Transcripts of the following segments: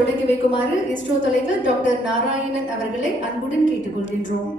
தொடங்கி வைக்குமாறு இஸ்ரோ தலைவர் டாக்டர் நாராயணன் அவர்களை அன்புடன் கேட்டுக்கொள்கின்றோம்.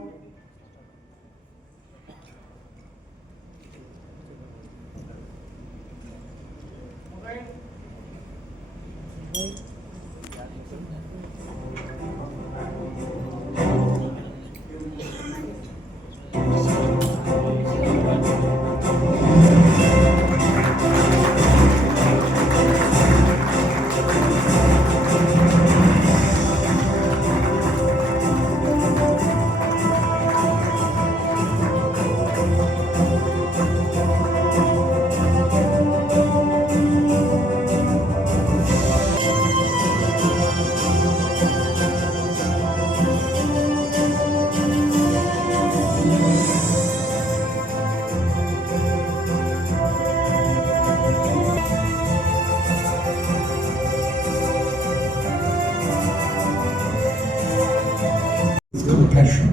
Passion,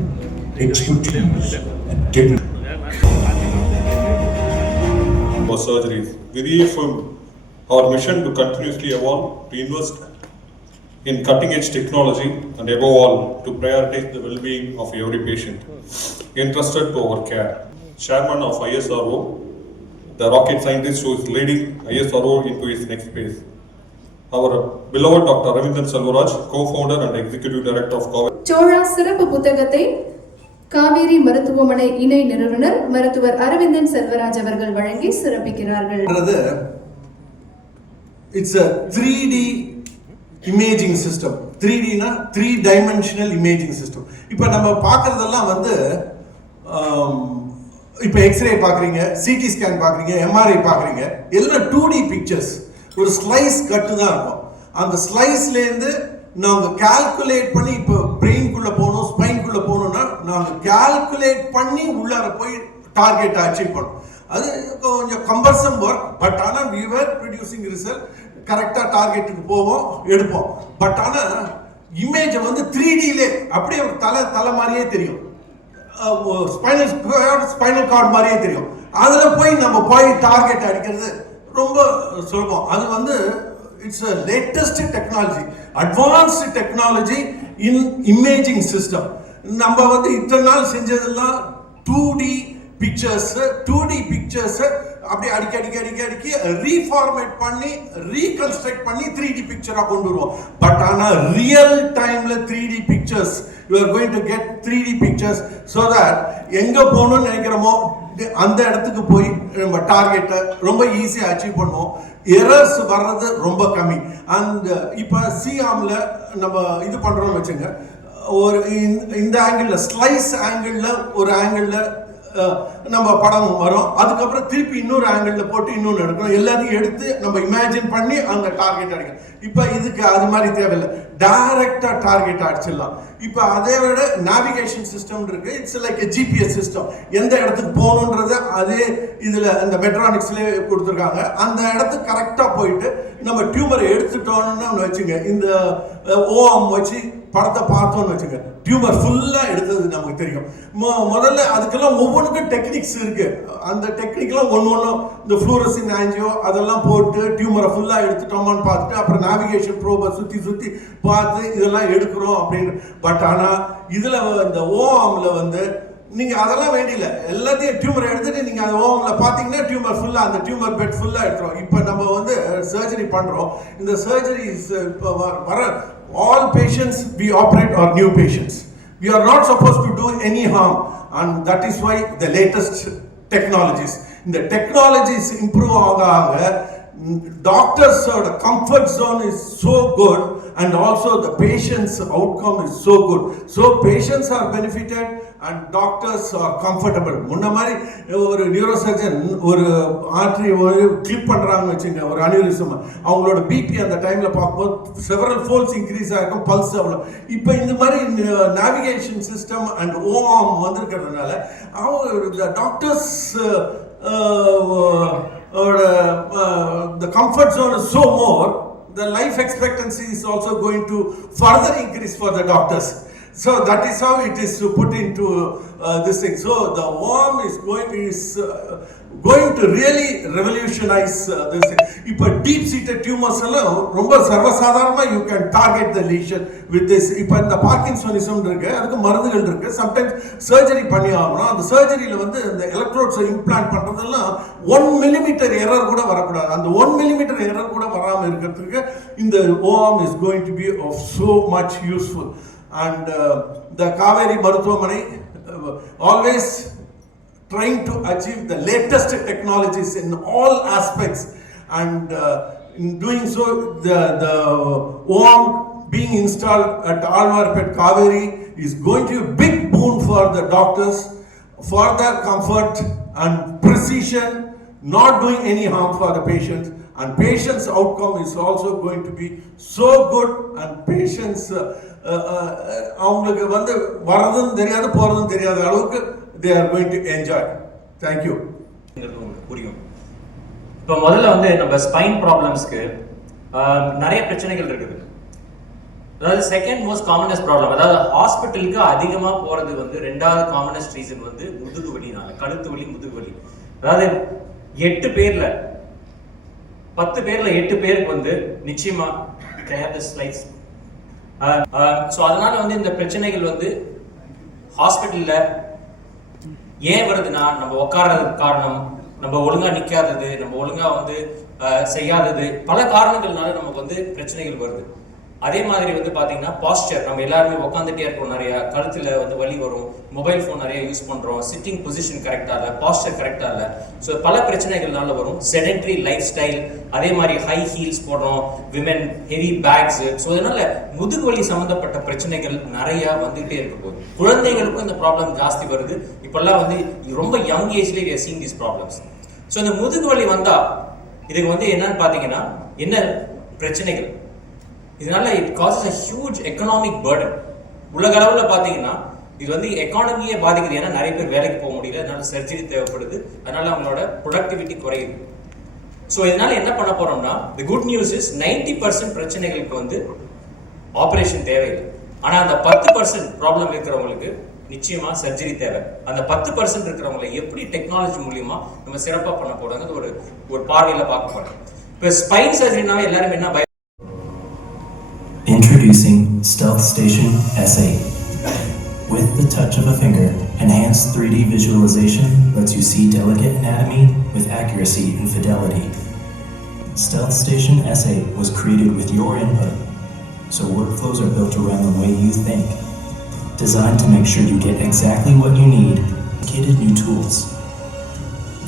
expertise, and dignity. For surgeries, we reaffirm our mission to continuously evolve, to invest in cutting-edge technology, and above all, to prioritize the well-being of every patient entrusted to our care. Chairman of ISRO, the rocket scientist who is leading ISRO into its next phase. Our beloved Dr. Ravindran Selvaraj, co-founder and executive director of Kaveri. Chola சிறப்பு புத்தகத்தை காவேரி மருத்துவமனை இணை நிறுவனர் மருத்துவர் அரவிந்தன் செல்வராஜ் அவர்கள் வழங்கி சிறப்பிக்கிறார்கள். It's a 3D imaging system. 3D னா 3 dimensional imaging system. இப்போ நம்ம பார்க்கறதெல்லாம் வந்து இப்போ எக்ஸ்ரே பார்க்குறீங்க, சிடி ஸ்கேன் பார்க்குறீங்க, எம்ஆர்ஐ பார்க்குறீங்க, எல்லாம் 2D பிக்சர்ஸ். ஒரு ஸ்லைஸ் கட்டு தான் இருக்கும். அந்த ஸ்லைஸ்லேருந்து நாங்கள் கால்குலேட் பண்ணி இப்போ பிரெயின்குள்ளே போகணும், ஸ்பைன்குள்ளே போகணும்னா நாங்கள் கால்குலேட் பண்ணி உள்ளார போய் டார்கெட்டை அச்சீவ் பண்ணோம். அது கொஞ்சம் கம்பல்சம் ஒர்க். பட் ஆனால் வி வேர் ப்ரொடியூசிங் ரிசல்ட். கரெக்டாக டார்கெட்டுக்கு போவோம், எடுப்போம். பட் ஆனால் இமேஜை வந்து 3Dலே அப்படியே ஒரு தலை மாதிரியே தெரியும், ஸ்பைனல் கார்டு மாதிரியே தெரியும். அதில் போய் நம்ம போய் டார்கெட் அடிக்கிறது ரொம்ப சுலபம். அது வந்து it's a latest technology, advanced technology in imaging system. நம்ம வந்து இத்தனை நாள் செஞ்சதெல்லாம் 2D பிக்சர்ஸ் அப்படியே அடிக்கடி ரீஃபார்மேட் பண்ணி ரீகன்ஸ்ட்ரக்ட் பண்ணி 3D பிக்சரா கொண்டு வருவோம். பட் ஆனால் ரியல் டைம்ல 3D pictures, you are going to get 3D pictures so that எங்க போகணும்னு நினைக்கிறோமோ அந்த இடத்துக்கு போய் நம்ம டார்கெட்டை ரொம்ப ஈஸியாக அச்சீவ் பண்ணுவோம். எரர்ஸ் வர்றது ரொம்ப கம்மி. அண்ட் இப்போ சிஆம்ல நம்ம இது பண்ணுறோம்னு வச்சுங்க, ஒரு இந்த ஆங்கிளில் ஸ்லைஸ் ஆங்கிளில் ஒரு ஆங்கிளில் நம்ம படம் வரும், அதுக்கப்புறம் திருப்பி இன்னொரு ஆங்கிளில் போட்டு இன்னொன்று எடுக்கணும். எல்லாத்தையும் எடுத்து நம்ம இமேஜின் பண்ணி அந்த டார்கெட் அடிக்கணும். இப்போ இதுக்கு அது மாதிரி தேவையில்லை, டைரக்டா டார்கெட் அடிச்சிடலாம். இப்போ அதை விட நேவிகேஷன் சிஸ்டம் இருக்கு. It's like GPS system. எந்த இடத்துக்கு போகணுன்றது அதே இதில் இந்த மெட்ரானிக்ஸ்லேயே கொடுத்துருக்காங்க. அந்த இடத்துக்கு கரெக்டாக போயிட்டு நம்ம டியூமரை எடுத்துட்டோம்னு வச்சுங்க, இந்த ஓஎம் வச்சு படத்தை பார்த்தோம்னு வச்சுங்க, டியூமர் ஃபுல்லாக எடுத்தது நமக்கு தெரியும். முதல்ல அதுக்கெல்லாம் ஒவ்வொன்றுக்கும் டெக்னிக்ஸ் இருக்கு. அந்த டெக்னிக்லாம் ஒன்று இந்த ஃப்ளூரசின் ஆஞ்சியோ அதெல்லாம் போட்டு டியூமரை ஃபுல்லாக எடுத்துட்டோமான்னு பார்த்துட்டு அப்புறம் நேவிகேஷன் ப்ரோபை சுற்றி பார்த்து இதெல்லாம் எடுக்கிறோம் அப்படின்னு. பட் ஆனால் இதில் இந்த ஓஆம்ல வந்து நீங்கள் அதெல்லாம் வேண்டியில்ல, எல்லாத்தையும் டியூமரை எடுத்துட்டு நீங்கள் அந்த ஓஎம்ல பார்த்தீங்கன்னா டியூமர் ஃபுல்லாக, அந்த டியூமர் பெட் ஃபுல்லாக எடுத்துரும். இப்போ நம்ம வந்து சர்ஜரி பண்ணுறோம். இந்த சர்ஜரிஸ் இப்போ வர all patients we operate are new patients. We are not supposed to do any harm, and that is why the latest technologies, the technologies improve ஆக doctors comfort zone is so good, and also the patient's outcome is so good. So patients are benefited and doctors are comfortable. முன்ன மாதிரி ஒரு neurosurgeon ஒரு artery ஒரு clip பண்றாங்கன்னு வச்சுங்க, ஒரு aneurysm, அவங்களோட பிபி அந்த டைம்ல பார்க்கும்போது செவரல் ஃபோல்ஸ் இன்க்ரீஸ் ஆகிருக்கும், பல்ஸ் அவ்வளோ. இப்போ இந்த மாதிரி நேவிகேஷன் சிஸ்டம் அண்ட் ஓஆம் வந்திருக்கிறதுனால அவங்க doctors the comfort zone is so more, the life expectancy is also going to further increase for the doctors. So that is how it is put into this thing. So the worm is going to really revolutionize this thing. இப்போ deep seated tumors எல்லாம் ரொம்ப சர்வசாதாரணமா you can target the lesion with this. இப்போ இந்த parkinsonism இருக்கு, அதுக்கு மருந்துகள் இருக்கு. சம்டைம்ஸ் சர்ஜரி பண்ணி ஆகணும். அந்த சர்ஜரியில வந்து இந்த எலக்ட்ரோட்ஸ் இம்ப்ளான்ட் பண்றதெல்லாம் 1 millimeter எரர் கூட வரக்கூடாது. அந்த 1 millimeter எரர் கூட வராம இருக்கிறதுக்கு இந்த worm is going to be of so much useful. And the Kaveri Maruthuvamanai always trying to achieve the latest technologies in all aspects, and in doing so the OAM being installed at Alvarpet Kaveri is going to be a big boon for the doctors, for their comfort and precision, not doing any harm for the patients, and patients outcome is also going to be so good, and patients அவங்களுக்கு வந்து வரதும் தெரியாது போறதும் தெரியாத அளவுக்கு they are going to enjoy. Thank you. புரியும். இப்போ முதல்ல வந்து நம்ம ஸ்பைன் ப்ராப்ளம்ஸ்க்கு நிறைய பிரச்சனைகள் இருக்குது. அதாவது செகண்ட் மோஸ்ட் காமனஸ்ட் ப்ராப்ளம், அதாவது ஹாஸ்பிட்டலுக்கு அதிகமாக போறது வந்து ரெண்டாவது காமனஸ்ட் ரீசன் வந்து முதுகு வலினால, கழுத்து வலி, முதுகு வலி. அதாவது 8 பேர்ல 10 பேர்ல 8 பேருக்கு வந்து நிச்சயமா ஸ்லைட்ஸ். ஸோ அதனால வந்து இந்த பிரச்சனைகள் வந்து ஹாஸ்பிட்டல்ல ஏன் வருதுன்னா, நம்ம உட்கார்றதுக்கு காரணம், நம்ம ஒழுங்கா நிக்காதது, நம்ம ஒழுங்கா வந்து செய்யாதது, பல காரணங்கள்னால நமக்கு வந்து பிரச்சனைகள் வருது. அதே மாதிரி வந்து பாத்தீங்கன்னா பாஸ்டர், நம்ம எல்லாருமே உட்காந்துட்டே இருக்கோம், நிறைய கழுத்துல வந்து வலி வரும், மொபைல் ஃபோன் நிறைய யூஸ் பண்றோம், சிட்டிங் பொசிஷன் கரெக்டா இல்லை, பாஸ்டர் கரெக்டா இல்லை, ஸோ பல பிரச்சனைகள்னால வரும். செடென்ட்ரி லைஃப் ஸ்டைல், அதே மாதிரி ஹை ஹீல்ஸ் போடுறோம், விமென் ஹெவி பேக்ஸ், ஸோ அதனால முதுகு வலி சம்பந்தப்பட்ட பிரச்சனைகள் நிறைய வந்துகிட்டே இருக்க போகுது. குழந்தைகளுக்கும் இந்த ப்ராப்ளம் ஜாஸ்தி வருது. இப்பெல்லாம் வந்து ரொம்ப யங் ஏஜ்லேயே we are seeing these problems. So இந்த முதுகு வலி வந்தா இதுக்கு வந்து என்னன்னு பாத்தீங்கன்னா என்ன பிரச்சனைகள், இதனால it causes a huge economic burden. உலக அளவில் பார்த்தீங்கன்னா இது வந்து எக்கானமியே பாதிக்குது. ஏன்னா நிறைய பேர் வேலைக்கு போக முடியல, அதனால சர்ஜரி தேவைப்படுது, அதனால அவங்களோட ப்ரொடக்டிவிட்டி குறையுது. ஸோ இதனால என்ன பண்ண போறோம்னா, தி குட் நியூஸ் இஸ் 90% பிரச்சனைகளுக்கு வந்து ஆப்ரேஷன் தேவையில்லை. ஆனால் அந்த 10% ப்ராப்ளம் இருக்கிறவங்களுக்கு நிச்சயமா சர்ஜரி தேவை. அந்த 10% இருக்கிறவங்களை எப்படி டெக்னாலஜி மூலியமா நம்ம சிறப்பாக பண்ண போறாங்க ஒரு பார்வையில் பார்க்க போறோம். இப்போ ஸ்பைன் சர்ஜரினாவே எல்லாரும் என்ன பயம். Introducing Stealth Station S8. With the touch of a finger, enhanced 3D visualization lets you see delicate anatomy with accuracy and fidelity. Stealth Station S8 was created with your input, so workflows are built around the way you think. Designed to make sure you get exactly what you need, dedicated new tools.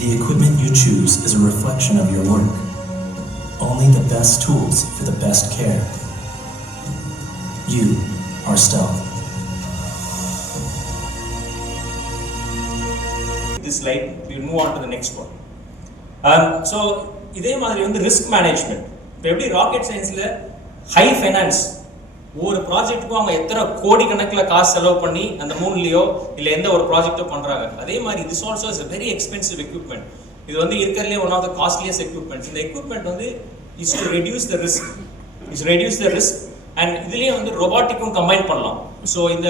The equipment you choose is a reflection of your work. Only the best tools for the best care. You are Stealth. This slide, we'll move on to the next one. So இதே மாதிரி வந்து risk management. இப்போ எப்படி rocket சயின்ஸ்ல high finance ஒவ்வொரு ப்ராஜெக்ட்டுக்கும் அவங்க எத்தனை கோடி கணக்கில் காசு செலவு பண்ணி அந்த மூணுலையோ இல்லை எந்த ஒரு ப்ராஜெக்டோ பண்றாங்க. அதே மாதிரி this also is a very expensive equipment. இது வந்து இருக்கிறதுலே one of the costliest equipments. இந்த எக்யூப்மெண்ட் வந்து is to reduce the risk and இதுலேயே வந்து ரோபாட்டிக்கும் கம்பைன் பண்ணலாம். ஸோ இந்த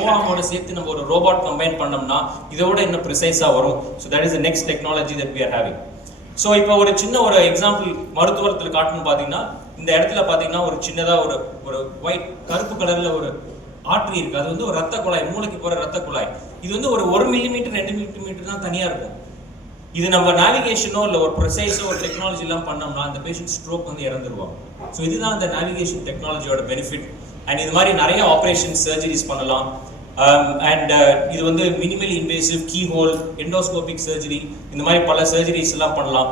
ஓஆமோட சேர்த்து நம்ம ஒரு ரோபாட் கம்பைன் பண்ணோம்னா இதோட இன்னும் ப்ரிசைஸாக வரும். So that is the next technology that we are having. So இப்போ ஒரு சின்ன ஒரு எக்ஸாம்பிள் மருத்துவத்தில் காட்டணும்னு பார்த்தீங்கன்னா, இந்த இடத்துல பார்த்தீங்கன்னா ஒரு சின்னதாக ஒரு ஒயிட் கருப்பு கலரில் ஒரு ஆர்டரி இருக்குது. அது வந்து ஒரு ரத்த குழாய், மூளைக்கு போகிற ரத்த குழாய். இது வந்து ஒரு 1 மில்லிமீட்டர் 2 மில்லிமீட்டர் தான் தனியாக இருக்கும். இது நம்ம நேவிகேஷனோ இல்லை ஒரு ப்ரிசைஸோ ஒரு டெக்னாலஜி எல்லாம் பண்ணோம்னா அந்த பேஷண்ட் ஸ்ட்ரோக் வந்து இறந்துருவாங்க. ஸோ இதுதான் இந்த நேவிகேஷன் டெக்னாலஜியோட பெனிஃபிட். அண்ட் இது மாதிரி நிறைய ஆப்ரேஷன் சர்ஜரிஸ் பண்ணலாம். அண்ட் இது வந்து minimally invasive, keyhole, endoscopic surgery, இந்த மாதிரி பல சர்ஜரிஸ் எல்லாம் பண்ணலாம்.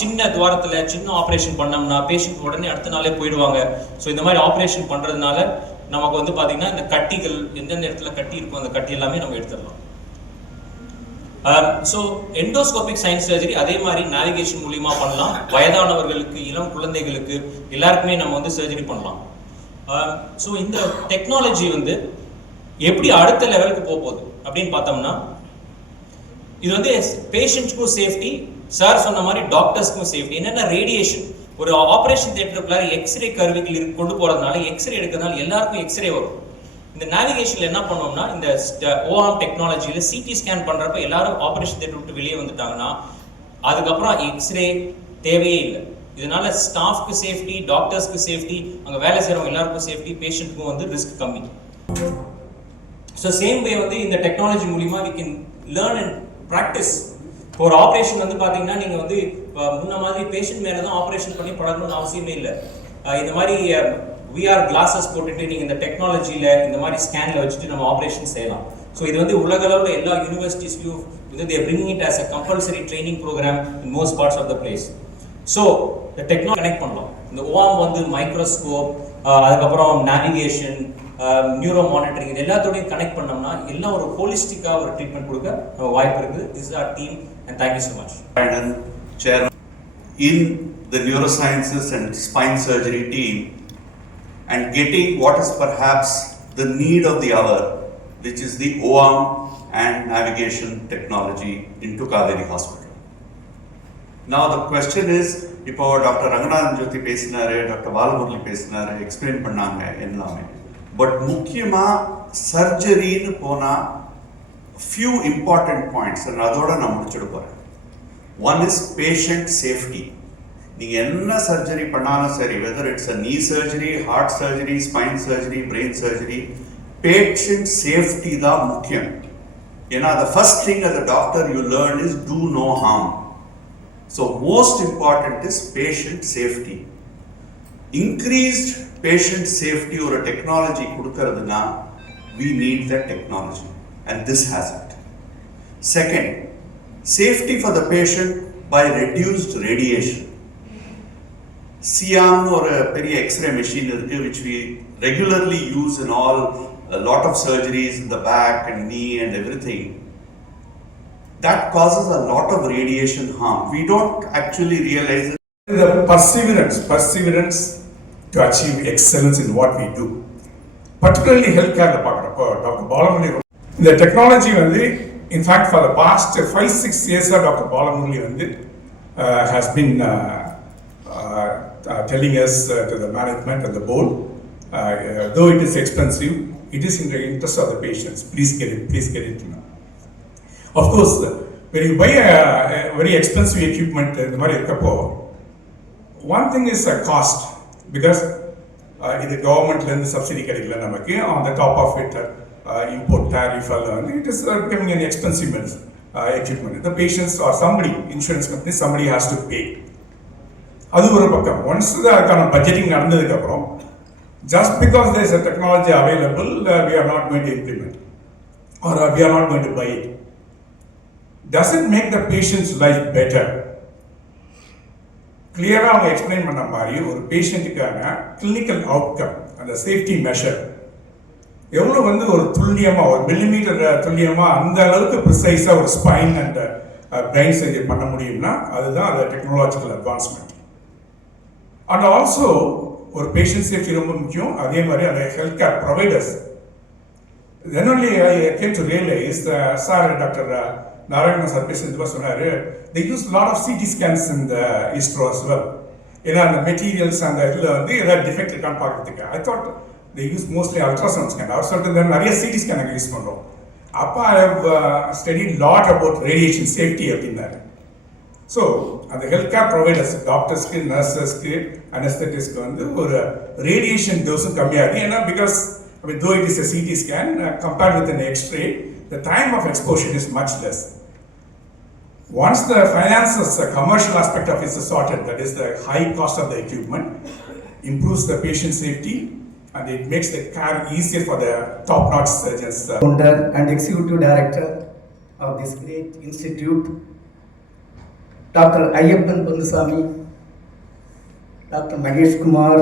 சின்ன துவாரத்தில் சின்ன ஆப்ரேஷன் பண்ணோம்னா பேஷண்ட் உடனே அடுத்த நாளே போயிடுவாங்க. ஸோ இந்த மாதிரி ஆப்ரேஷன் பண்ணுறதுனால நமக்கு வந்து பார்த்தீங்கன்னா இந்த கட்டிகள் எந்தெந்த இடத்துல கட்டி இருக்கும் அந்த கட்டி எல்லாமே நம்ம எடுத்துடலாம். ஸோ எண்டோஸ்கோபிக் சயின்ஸ் சர்ஜரி அதே மாதிரி நேவிகேஷன் மூலியமா பண்ணலாம். வயதானவர்களுக்கு, இளம் குழந்தைகளுக்கு எல்லாருக்குமே நம்ம வந்து சர்ஜரி பண்ணலாம். ஸோ இந்த டெக்னாலஜி வந்து எப்படி அடுத்த லெவலுக்கு போகுது அப்படின்னு பார்த்தோம்னா, இது வந்து பேஷண்ட்ஸ்க்கும் சேஃப்டி, சார் சொன்ன மாதிரி டாக்டர்ஸ்க்கும் சேஃப்டி. என்னென்ன ரேடியேஷன், ஒரு ஆப்ரேஷன் தியேட்டருக்குள்ளார எக்ஸ்ரே கருவிகள் கொண்டு போறதுனால எக்ஸ்ரே எடுக்கிறதுனால எல்லாருக்கும் எக்ஸ்ரே வரும். இந்த நேவிகேஷனில் என்ன பண்ணோம்னா இந்த ஓஆர்ம் டெக்னாலஜியில் சிடி ஸ்கேன் பண்ணுறப்ப எல்லாரும் ஆப்ரேஷன் தேட்டர் விட்டு வெளியே வந்துட்டாங்கன்னா அதுக்கப்புறம் எக்ஸ்ரே தேவையே இல்லை. இதனால ஸ்டாஃப்க்கு சேஃப்டி, டாக்டர்ஸ்க்கு சேஃப்டி, அங்கே வேலை செய்கிறவங்க எல்லாருக்கும் சேஃப்டி, பேஷண்ட்டுக்கும் வந்து ரிஸ்க் கம்மி. ஸோ சேம் வே வந்து இந்த டெக்னாலஜி மூலிமா we can learn and practice. இப்போ ஒரு ஆப்ரேஷன் வந்து பார்த்தீங்கன்னா நீங்கள் வந்து முன்ன மாதிரி பேஷண்ட் மேலே தான் ஆப்ரேஷன் பண்ணி பழகணும்னு அவசியமே இல்லை. இந்த மாதிரி விஆர் கிளாஸஸ் போட்டுட்டு நீங்கள் இந்த டெக்னாலஜியில் இந்த மாதிரி ஸ்கேனில் வச்சுட்டு நம்ம ஆப்ரேஷன் செய்யலாம். ஸோ இது வந்து உலகளவில் எல்லா யூனிவர்சிட்டிஸ்லையும் வந்து they're bringing it as a compulsory training program in most parts of the place. So இந்த டெக்னாலஜி கனெக்ட் பண்ணலாம். இந்த ஓஆம் வந்து மைக்ரோஸ்கோப், அதுக்கப்புறம் நேவிகேஷன், நியூரோ மானிட்டரிங், இது எல்லாத்தோடையும் கனெக்ட் பண்ணோம்னா எல்லாம் ஒரு ஹோலிஸ்டிக்காக ஒரு ட்ரீட்மெண்ட் கொடுக்க நம்ம வாய்ப்பு இருக்குது. This is our team and thank you so much. Chairman in the neurosciences and spine surgery team and getting what is perhaps the need of the hour, which is the OARM and navigation technology into Kaveri Hospital. Now the question is, இப்போ doctor Ranganathan ஜோதி பேசினாரு, doctor Balamurali பேசினாரு, explain பண்ணாங்க எல்லாமே. But முக்கியமாக சர்ஜரின்னு போனால் few important points அதோட நான் முடிச்சுட்டு போகிறேன். One is patient safety. நீங்கள் என்ன சர்ஜரி பண்ணாலும் சரி, whether it's a knee surgery, heart surgery, spine surgery, brain surgery, patient safety தான் முக்கியம். ஏன்னா the first thing as a doctor you learn is do no harm. So most important is patient safety. Increased patient safety or a technology kudukaraduna, we need that technology and this has it. Second, safety for the patient by reduced radiation. CIAM or a very X-ray machine which we regularly use in a lot of surgeries in the back and knee and everything. That causes a lot of radiation harm. We don't actually realize it. The perseverance to achieve excellence in what we do. Particularly healthcare, Dr. Balamurali. The technology, in fact, for the past 5-6 years, Dr. Balamurali has been telling us to the management and the board, though it is expensive, it is in the interest of the patients. Please get it. Of course, when you buy a very expensive equipment, one thing is a cost, because the government lends subsidy on the top of it, import tariff, it is becoming an expensive equipment. The patients or somebody, insurance company, somebody has to pay. Once the kind of budgeting, just because there is a technology available, we are not going to implement or we are not going to buy it. Does it make the patient's life better? Clearly, I explain ஒரு பேஷண்ட்டுக்கான clinical outcome and the safety measure எவ்வளோ ஒரு துல்லியமாக ஒரு millimetre துல்லியமாக அந்த அளவுக்கு ப்ரிசைஸாக ஒரு spine and brain surgery பண்ண முடியும்னா அதுதான் அந்த டெக்னாலஜிக்கல் அட்வான்ஸ்மெண்ட். அண்ட் ஆல்சோ ஒரு பேஷண்ட் சேஃப்டி ரொம்ப முக்கியம். அதே மாதிரி அந்த health care providers. Then only I came to realize, Dr. Narayanan sir பேசுறது சொன்னாரு, they use a lot of CT scans in the ISRO as well. ஏன்னா அந்த மெட்டீரியல்ஸ் அந்த இதில் ஏதாவது டிஃபெக்ட் இருக்கான்னு பார்க்கறதுக்கு. I thought they use mostly ultrasound scan. அவர் சொல்லிட்டு நிறைய CT scan நாங்கள் யூஸ் பண்ணுறோம். அப்போ I have studied lot about radiation safety அப்படின்னாரு. ஸோ அந்த ஹெல்த் கேர் ப்ரொவைடர்ஸ், டாக்டர்ஸ்க்கு, நர்சஸ்க்கு, அனஸ்தட்டிஸ்க்கு ஒரு ரேடியேஷன் டோஸும் கம்மியாகுது. ஏன்னா because though it is a CT scan, compared with an X-ray, the time of exposure is much less. Once the finances, the commercial aspect of it is sorted, that is the high cost of the equipment, improves the patient safety and it makes the care easier for the top-notch surgeons. Founder and Executive Director of this great institute, Dr. Ayyappan Pannusamy, Dr. Mahesh Kumar,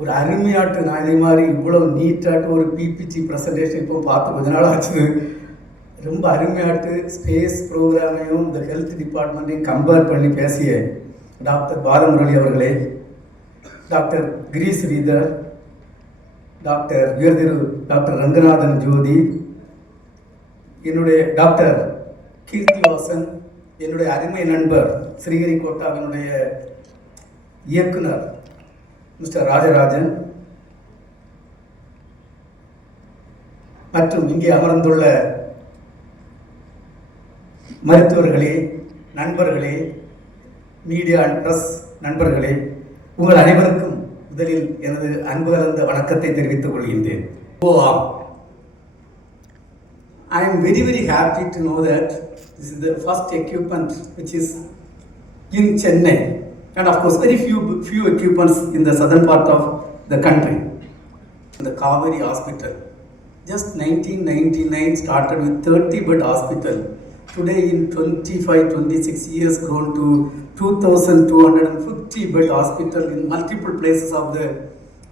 ஒரு அருமையாட்டு நானே மாதிரி இவ்வளோ நீட்டாட்டு ஒரு PPT presentation இப்போ பார்த்து கொஞ்ச நாள் ஆச்சு. ரொம்ப அருமையாட்டு ஸ்பேஸ் ப்ரோக்ராமையும் இந்த ஹெல்த் டிபார்ட்மெண்ட்டையும் கம்பேர் பண்ணி பேசிய டாக்டர் பாலமுரளி அவர்களே, டாக்டர் கிரி ஸ்ரீதர், டாக்டர் உயர்திரு டாக்டர் ரங்கநாதன் ஜோதி, என்னுடைய டாக்டர் கீர்த்திவாசன், என்னுடைய அருமை நண்பர் ஸ்ரீஹரிகோட்டாவினுடைய இயக்குனர் மிஸ்டர் ராஜராஜன், மற்றும் இங்கே அமர்ந்துள்ள மருத்துவர்களே, நண்பர்களே, மீடியா அண்ட் பிரஸ் நண்பர்களே, உங்கள் அனைவருக்கும் முதலில் எனது அன்பு கலந்த வணக்கத்தை தெரிவித்துக் கொள்கின்றேன். I am very, very happy to know that this is the first equipment which is in Chennai, and of course very few equipments in the southern part of the country. The Kaveri Hospital, just 1999 started with 30-bed hospital. Today in 25-26 years grown to 2,250-bed hospital in multiple places of the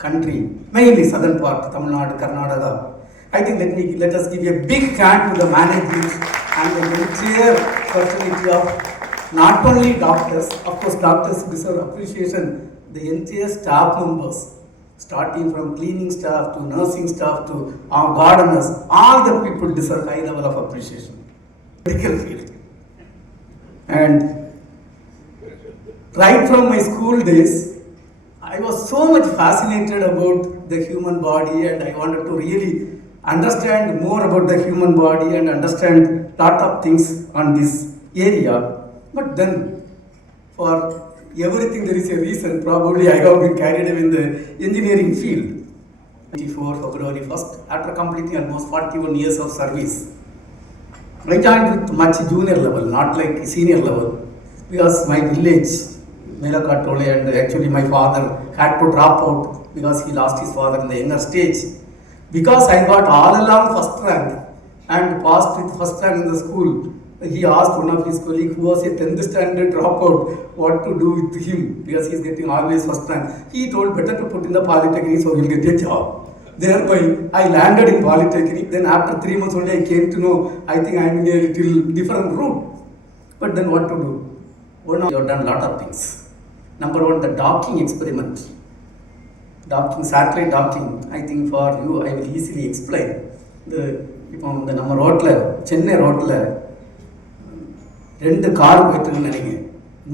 country, mainly southern part, Tamil Nadu, Karnataka. I think let us give a big hand to the management and the entire fraternity of not only doctors, of course doctors deserve appreciation, the entire staff members, starting from cleaning staff to nursing staff to our gardeners, all the people deserve high level of appreciation. Medical field. And right from my school days, I was so much fascinated about the human body, and I wanted to really understand more about the human body and understand lot of things on this area. But then for everything there is a reason. Probably I have been carried away in the engineering field. 24 February 1st, after completing almost 41 years of service, I joined with much junior level, not like senior level, because my village, Melakatole, and actually my father had to drop out because he lost his father in the younger stage. Because I got all along first rank and passed with first rank in the school, he asked one of his colleagues who was a 10th standard dropout what to do with him because he is getting always first rank. He told better to put in the polytechnic so he will get a job. Thereby I landed in polytechnic. Then after 3 months only I came to know I think I am in a little different route. But then what to do? One, you have done a lot of things. Number one, the docking experiment. Docking, satellite docking, I think for you I will easily explain. இப்போ இந்த நம்ம ரோட்டில், சென்னை ரோட்டில் 2 car போயிட்டுருக்குன்னு நினைக்கிறேன்.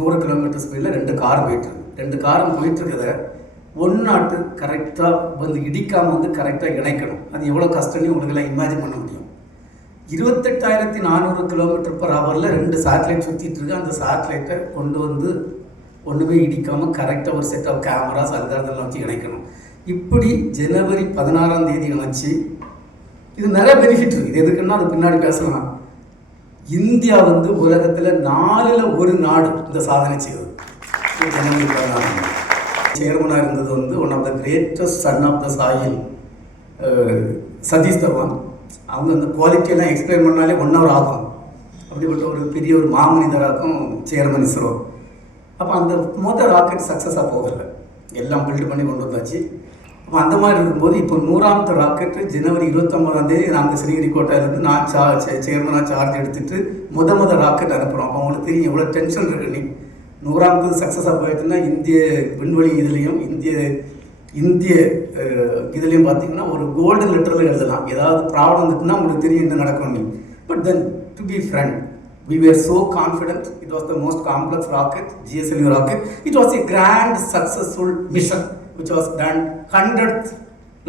100 kilometre ஸ்பீடில் 2 car போயிட்டுருக்கு. 2 காரும் போயிட்டுருக்கத ஒன்னாட்டு கரெக்டாக வந்து இடிக்காமல் வந்து கரெக்டாக இணைக்கணும். அது எவ்வளோ கஷ்டம்னு உங்களுக்கெல்லாம் இமேஜின் பண்ண முடியும். 28,400 km/h 2 சேட்டலைட் சுற்றிட்டு இருக்கு. அந்த சேட்டலைட்டை கொண்டு வந்து ஒன்றுமே இடிக்காமல் கரெக்டாக ஒரு செட் ஆஃப் கேமராஸ் அல்காரிதம்லாம் வச்சு இணைக்கணும். இப்படி ஜனவரி 16ஆம் தேதி இணைச்சி, இது நிறைய பெனிஃபிட் இருக்குது. இது எதுக்குன்னா அது பின்னாடி பேசலாம். இந்தியா வந்து உலகத்தில் 4ல் 1 நாடு இந்த சாதனை செய்வது. ஜனவரி 16 சேர்மனாக இருந்தது வந்து one of the greatest son of the soil, Satish Dhawan. அவங்க அந்த குவாலிட்டியெல்லாம் எக்ஸ்பிளைன் பண்ணாலே 1 hour ஆகும். அப்படிப்பட்ட ஒரு பெரிய ஒரு மாமனிதராகும் சேர்மன் இஸ்ரோ. அப்போ அந்த மொதல் ராக்கெட் சக்ஸஸாக போகலை, எல்லாம் பில்டு பண்ணி கொண்டு வந்தாச்சு. அப்போ அந்த மாதிரி இருக்கும்போது இப்போ 100வது ராக்கெட்டு ஜனவரி 29ஆம் தேதி நாங்கள் ஸ்ரீஹரிகோட்டாவிலேருந்து நான் சேர்மனாக சார்ஜ் எடுத்துகிட்டு முத ராக்கெட் அனுப்புகிறோம். அப்போ அவங்களுக்கு தெரியும் எவ்வளோ டென்ஷன் இருக்குது. நீ 100வது சக்ஸஸாக போயிட்டுன்னா இந்திய விண்வெளி இதுலேயும் இந்திய இதுலேயும் பார்த்தீங்கன்னா ஒரு கோல்டன் லெட்டரில் எழுதலாம். ஏதாவது ப்ராப்ளம் வந்துட்டுன்னா உங்களுக்கு தெரியும் என்ன நடக்கும் நீ. But then to be friend, we were so confident. It was the most complex rocket, GSLV rocket. It was a grand successful mission which was done. 100th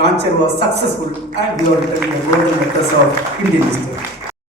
launcher was successful and we were written in the golden letters of Indian history.